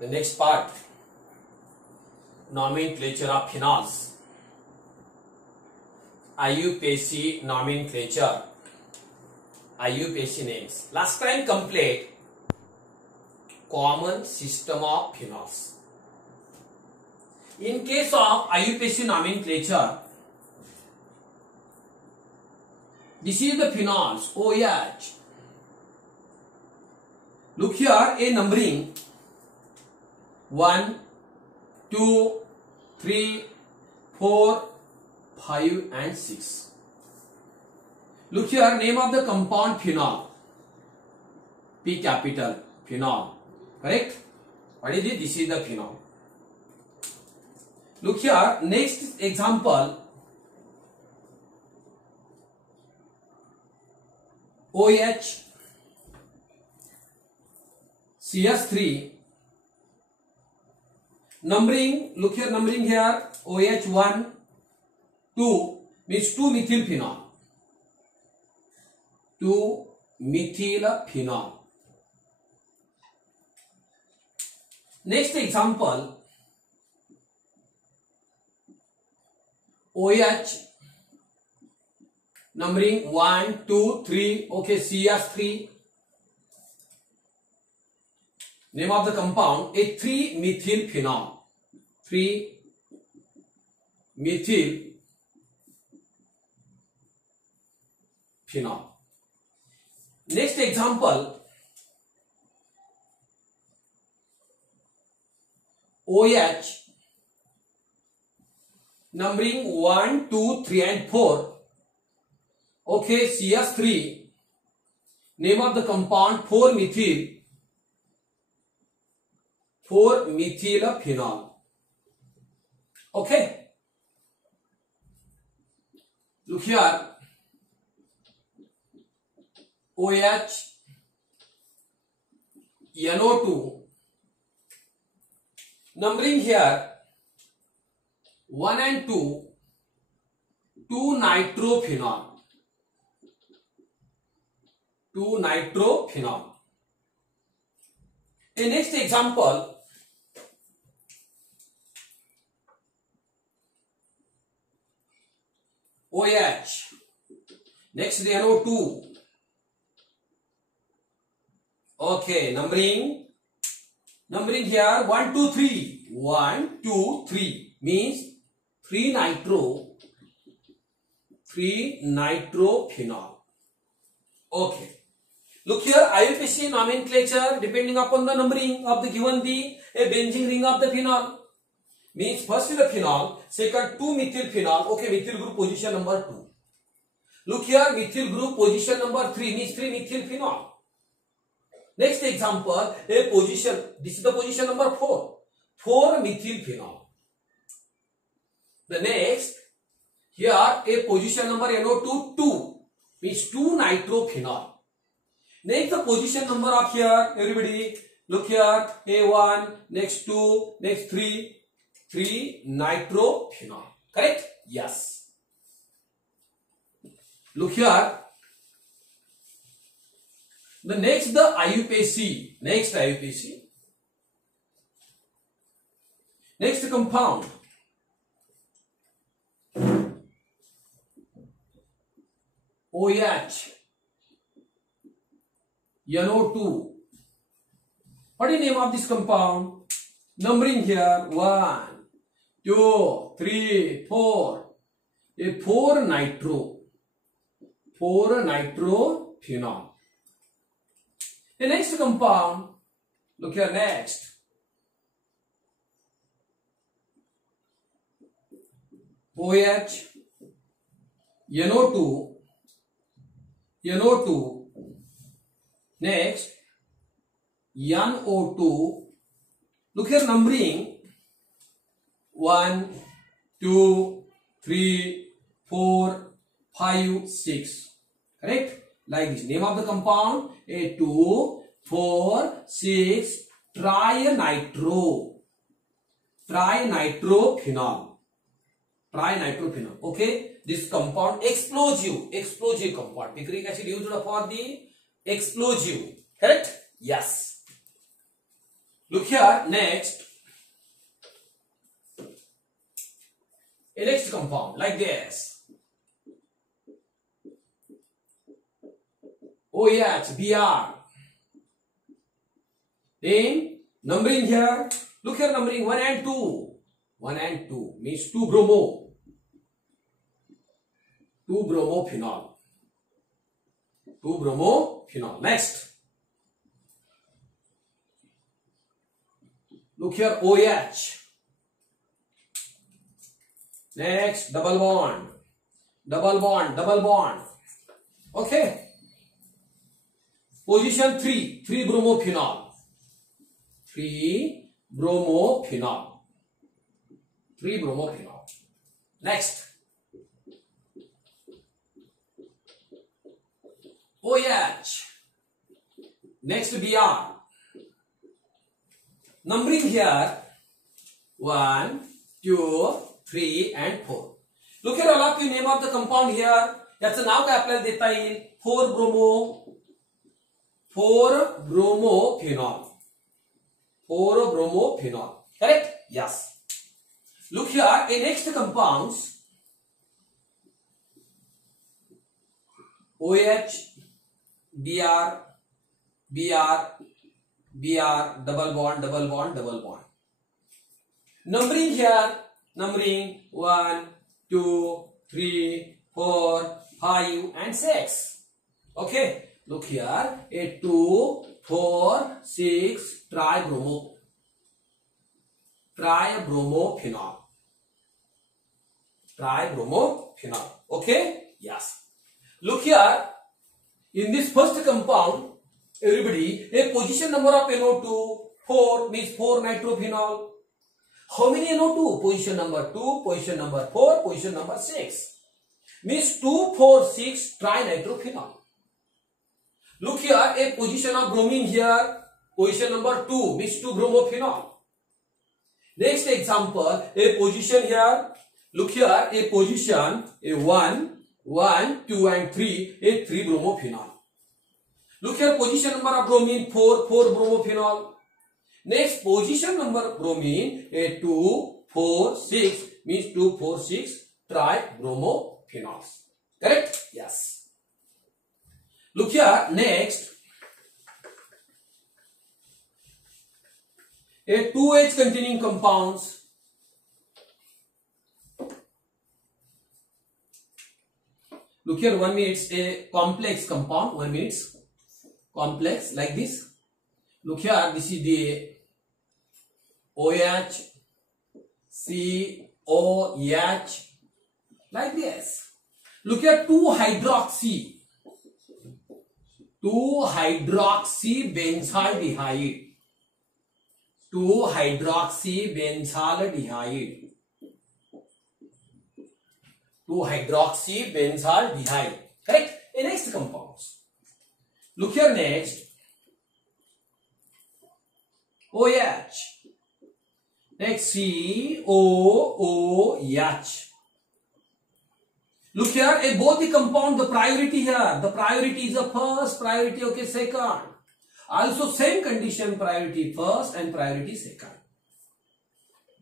The next part, nomenclature of phenols. IUPAC nomenclature. IUPAC names. Last time complete common system of phenols. In case of IUPAC nomenclature, this is the phenols OH. Look here, a numbering 1, 2, 3, 4, 5 and 6. Look here, name of the compound phenol. P capital, phenol. Correct? What is it? This is the phenol. Look here, next example. OH, CS3. Numbering, look here, numbering here, OH 1, 2 means 2-methyl phenol. 2-methyl phenol. Next example, OH, numbering 1, 2, 3, okay, CS3. Name of the compound, a 3-methyl phenol. 3-methyl phenol. Next example, OH, numbering 1, 2, 3 and 4. Okay, CS3. Name of the compound 4-methyl phenol. Okay. Look here. OH, NO2. Numbering here 1 and 2. 2-nitrophenol. 2-nitrophenol. A next example, OH, next NO2. Okay, numbering here 1, 2, 3. 1, 2, 3 means 3-nitrophenol. Okay. Look here, IUPAC nomenclature depending upon the numbering of the given a benzene ring of the phenol. Means first is the phenol, second 2-methyl phenol. Okay, methyl group position number 2. Look here, methyl group position number 3 means 3-methyl phenol. Next example, a position, this is the position number 4. 4-methyl phenol. The next, here a position number NO2 2 means 2-nitrophenol. Next the position number of here, everybody look here, A1, next 2, next 3, 3-nitrophenol. Correct? Yes. Look here. The next the IUPAC. Next IUPAC. Next compound. OH, NO2. What is the name of this compound? Numbering here 1, 2, 3, 4. A 4-nitrophenol. The next compound, look here next. OH, NO2. Next, NO2. Look here, numbering 1, 2, 3, 4, 5, 6. Correct? Like this. Name of the compound, A2, 4, 6, trinitrophenol. Okay, this compound explosive compound. Picric acid used for the explosive. Correct? Yes. Look here, next compound like this. OH, Br. Then numbering here. Look here, numbering 1 and 2. 1 and 2 means 2 bromo. 2 bromophenol. 2 bromophenol. Next. Look here, OH. Next, double bond. Double bond, double bond. Okay. Position 3, 3 bromophenol. 3 bromophenol. 3 bromophenol. Next. OH. Next, Br. Numbering here 1, 2, 3 and 4. Look here, all of you, name of the compound here. याचं नाव काय आपल्याला देता येईल? 4 bromophenol. 4 bromophenol. Correct? Yes. Look here, in next compounds OH, Br, double bond, double bond, double bond. Numbering here, numbering 1, 2, 3, 4, 5 and 6. Okay. Look here, a 2, 4, 6 tribromophenol. Tribromophenol. Okay? Yes. Look here, in this first compound, everybody, a position number of NO2, 4 means 4 nitrophenol. How many NO2? Position number 2, position number 4, position number 6. Means 2, 4, 6 trinitrophenol. Look here, a position of bromine here, position number 2 means 2 bromophenol. Next example, a position here, look here, a position, a 1, 2 and 3, a 3 bromophenol. Look here, position number of bromine 4 bromophenol. Next position number bromine a 2, 4, 6 means 2, 4, 6 tribromopphenols. Correct? Yes. Look here, next a 2H containing compounds. Look here, 1 minute a complex compound, 1 minute complex like this. Look here, this is the OH, COH like this. Look here, 2-hydroxybenzaldehyde. 2-hydroxybenzaldehyde. 2-hydroxybenzaldehyde. Correct? In next compounds. Look here, next OH. Next COOH. Look here, both the compound, the priority here. The priority is the first, priority okay, second. Also same condition, priority first and priority second.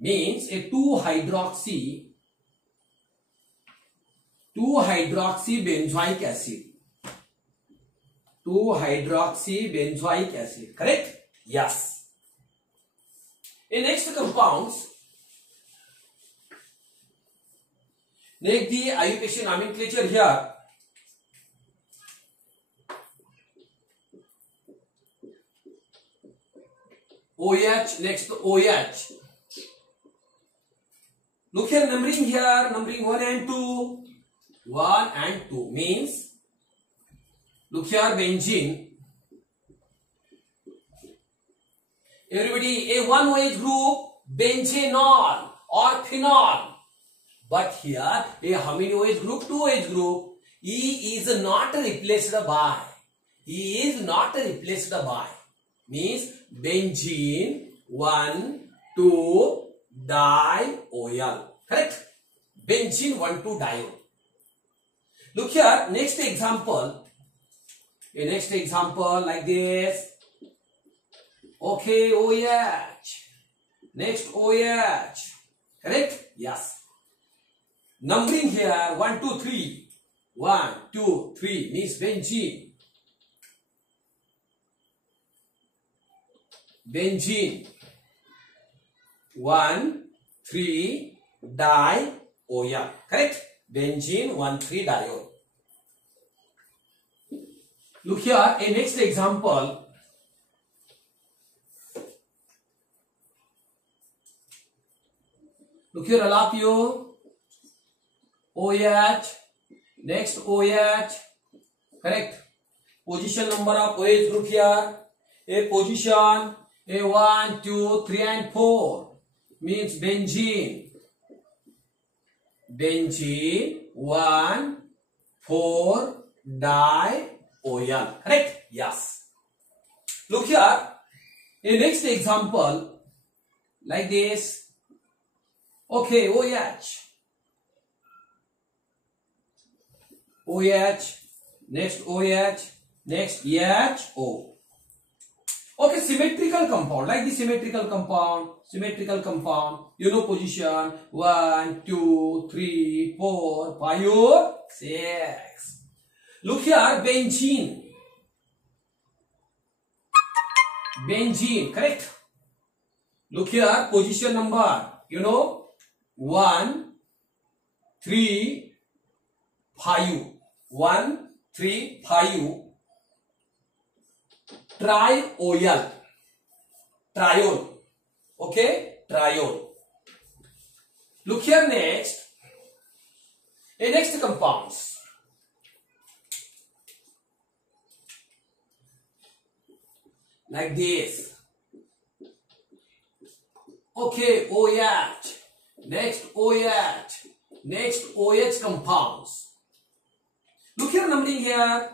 Means a 2-hydroxybenzoic acid. 2-hydroxybenzoic acid. Correct? Yes. In next compounds, make the IUPAC nomenclature here. OH, next OH. Look here, numbering here, numbering 1 and 2. 1 and 2 means, look here, benzene. Everybody, a 1OH group, benzenol or phenol. But here, how many OH group? 2OH group. E is not replaced by. E is not replaced by. Means benzene 1,2-diol. Correct? Benzene 1,2-diol. Look here, next example. A next example like this. Okay, OH. Next OH. Correct? Yes. Numbering here 1, 2, 3. 1, 2, 3 means benzene. Benzene. 1, 3 diol. Correct? Benzene 1, 3 diol. Look here, a next example. Look here, all of you. OH. Next OH. Correct? Position number of OH group here. A position. A 1, 2, 3 and 4 means benzene. Benzene 1, 4 diol. Correct? Yes. Look here. A next example like this. Okay, OH. OH. Next OH. Next HO. Okay, symmetrical compound, like the symmetrical compound, you know position 1, 2, 3, 4, 5, 6. Look here, benzene. Benzene, correct? Look here, position number, you know, 1, 3, 5. 1, 3, 5. Triol. Triol. Okay? Triol. Look here next. A next compounds. Like this. Okay, OH. Next OH. Next OH compounds. Look here, numbering here.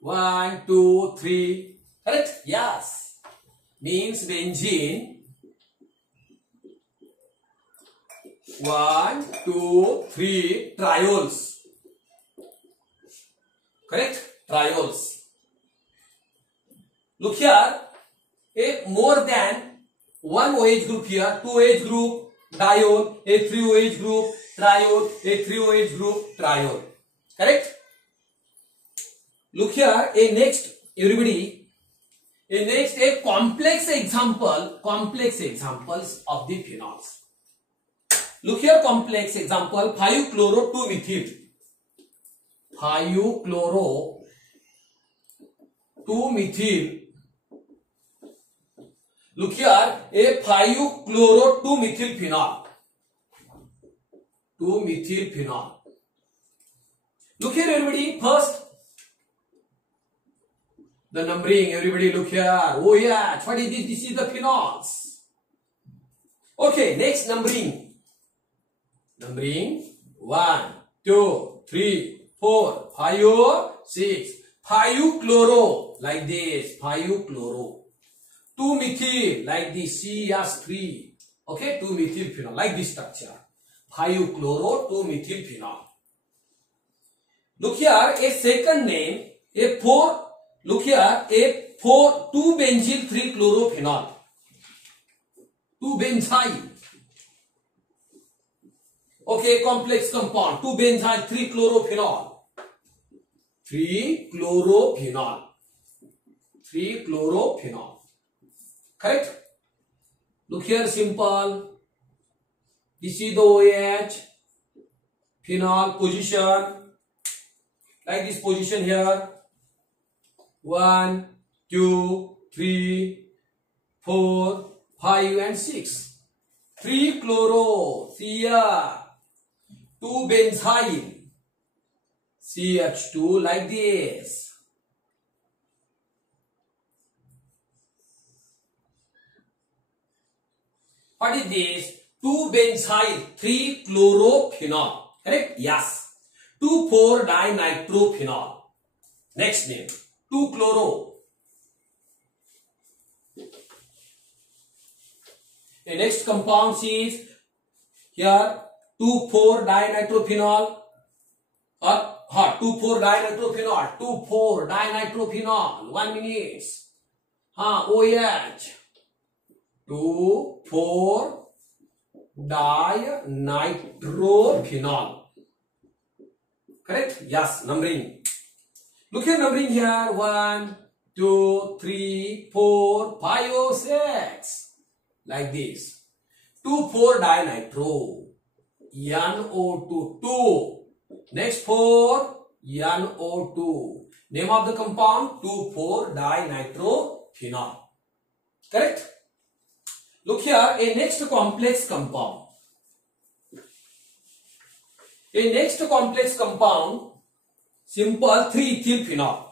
1, 2, 3. Correct? Yes. Means benzene. 1, 2, 3 triols. Correct? Triols. Look here. A more than one OH group here. 2 OH group diol. A 3 OH group triol. A 3 OH group triol. Correct? Look here, a next, everybody, a complex examples of the phenols. Look here, complex example, 5-chloro-2-methyl. 5-chloro-2-methyl. Look here, a 5-chloro-2-methyl phenol. 2-methyl phenol. Look here, everybody, first, the numbering, everybody look here. Oh yeah, what is this? This is the phenols. Okay, next numbering. Numbering 1, 2, 3, 4, 5, 6. 5-chloro, like this. 5-chloro. 2-methyl, like this. CH3. Okay, 2-methyl phenol, like this structure. 5-chloro, 2-methyl phenol. Look here, a second name, a 4. Look here, a 2-benzyl 3-chlorophenol. 2-benzyl. Okay, complex compound. 2-benzyl 3-chlorophenol. 3-chlorophenol. 3-chlorophenol. Correct? Look here, simple. This is the OH. Phenol position. Like this position here. 1, 2, 3, 4, 5 and 6. 3-chloro, Cr. 2-benzyl, CH2, like this. What is this? 2-benzyl 3-chlorophenol. Correct? Yes. 2,4-dinitrophenol. Next name. 2-chloro. The next compound is here 2,4-dinitrophenol or 2,4-dinitrophenol. 2,4-dinitrophenol. 1 minute. OH, 2,4-dinitrophenol. Correct? Yes, numbering. Look here, numbering here. 1, 2, 3, 4, 5, 6. Like this. 2,4-dinitro. NO2. 2. Next 4. NO2. Name of the compound 2,4-dinitrophenol. Correct? Look here, a next complex compound. A next complex compound, simple 3-ethylphenol.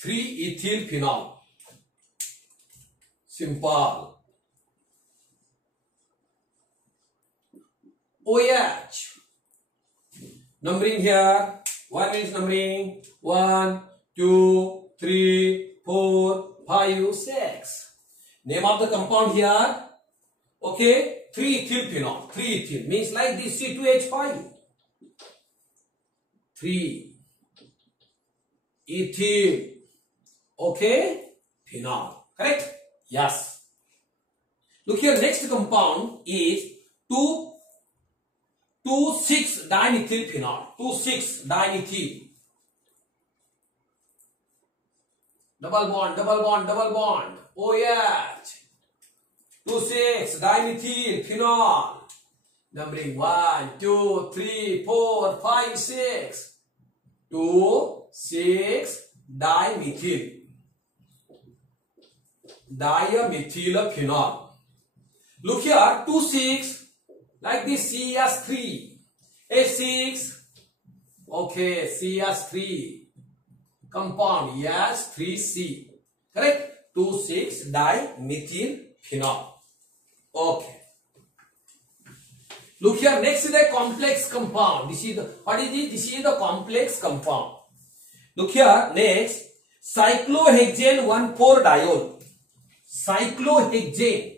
3-ethylphenol. Simple. OH. Numbering here. 1 is numbering 1, 2, 3, 4, 5, 6. Name of the compound here. Okay, 3-ethylphenol. 3-ethyl means like this, C2H5. 3-ethyl. Okay, phenol. Correct? Yes. Look here, next compound is 2,6-dinethylphenol. 2,6-dimethyl. Double bond, double bond, double bond. OH. 2,6-dimethyl-phenol. Numbering 1, 2, 3, 4, 5, 6. 2,6-dimethyl. Dimethyl-phenol. Look here, 2,6. Like this, CS3. H6. Okay, CS3. Compound, yes, 3C. Correct? 2,6-dimethylphenol. Okay. Look here, next is a complex compound. This is the, what is this? This is the complex compound. Look here, next, cyclohexane 1,4-diol. Cyclohexane.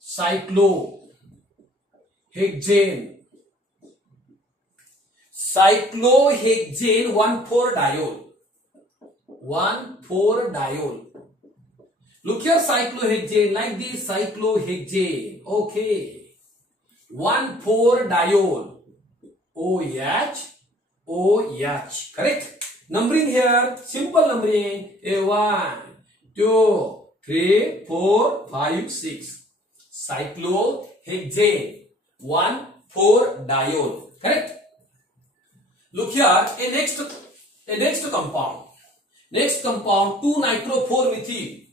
Cyclohexane. Cyclohexane 1,4-diol. 1,4-diol. Look here, cyclohexane, like this, cyclohexane. Okay. 1,4-diol. OH. OH. Correct? Numbering here, simple numbering. 1, 2, 3, 4, 5, 6. Cyclohexane 1,4-diol. Correct? Look here, a next compound. Next compound, 2-nitro-4-methyl.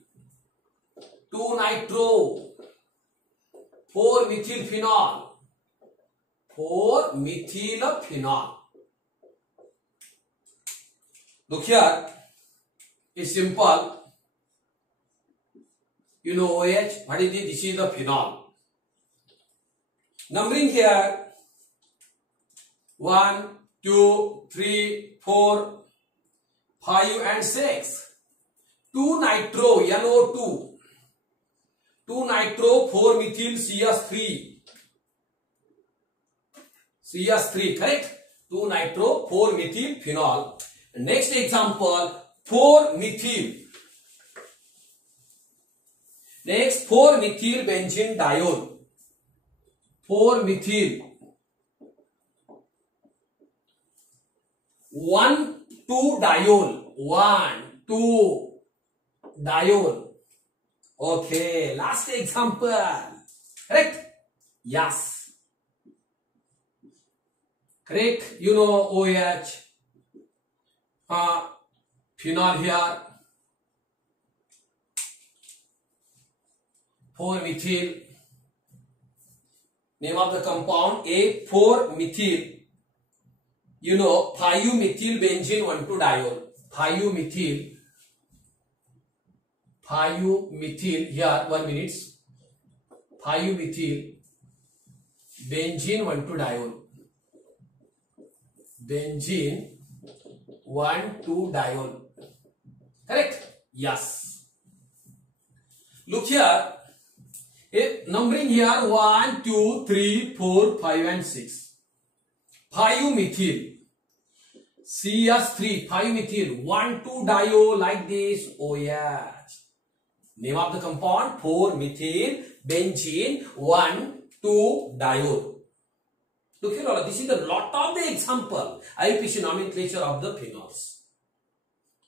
2-nitro-4-methylphenol. 4-methylphenol. Look here, it's simple. You know OH, what is it? This is the phenol. Numbering here, 1, 2, 3, 4, 5 and 6. 2-nitro, NO2. 2-nitro-4-methyl CS3. CS3, correct? 2-nitro-4-methylphenol. Next example, 4-methyl. Next, 4-methyl benzene diol. 4-methyl. 1,2-diol. 1,2-diol. Okay, last example. Correct? Yes. Correct? You know OH. Phenol here. 4-methyl. Name of the compound A 4-methyl. You know 5-methyl benzene 1,2-diol. 5-methyl. 5-methyl here 1 minute. 5-methyl benzene 1,2-diol. Benzene 1,2-diol. Correct? Yes. Look here. Numbering here 1, 2, 3, 4, 5 and 6. 5-methyl. CS3, 5-methyl, 1,2-dio, like this, OH. Name of the compound, 4-methyl benzene, 1,2-diol. Look here, this is a lot of the example, IUPAC nomenclature of the phenols.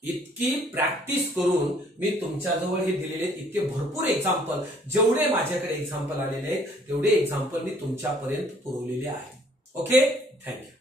इतकी practice करून मी तुमच्याजवळ हे दिलेले इतके भरपूर example, जेवढे माझ्याकडे example आलेले आहेत तेवढे एक्झाम्पल मी तुमच्यापर्यंत पुरवलेले आहे. Okay, thank you.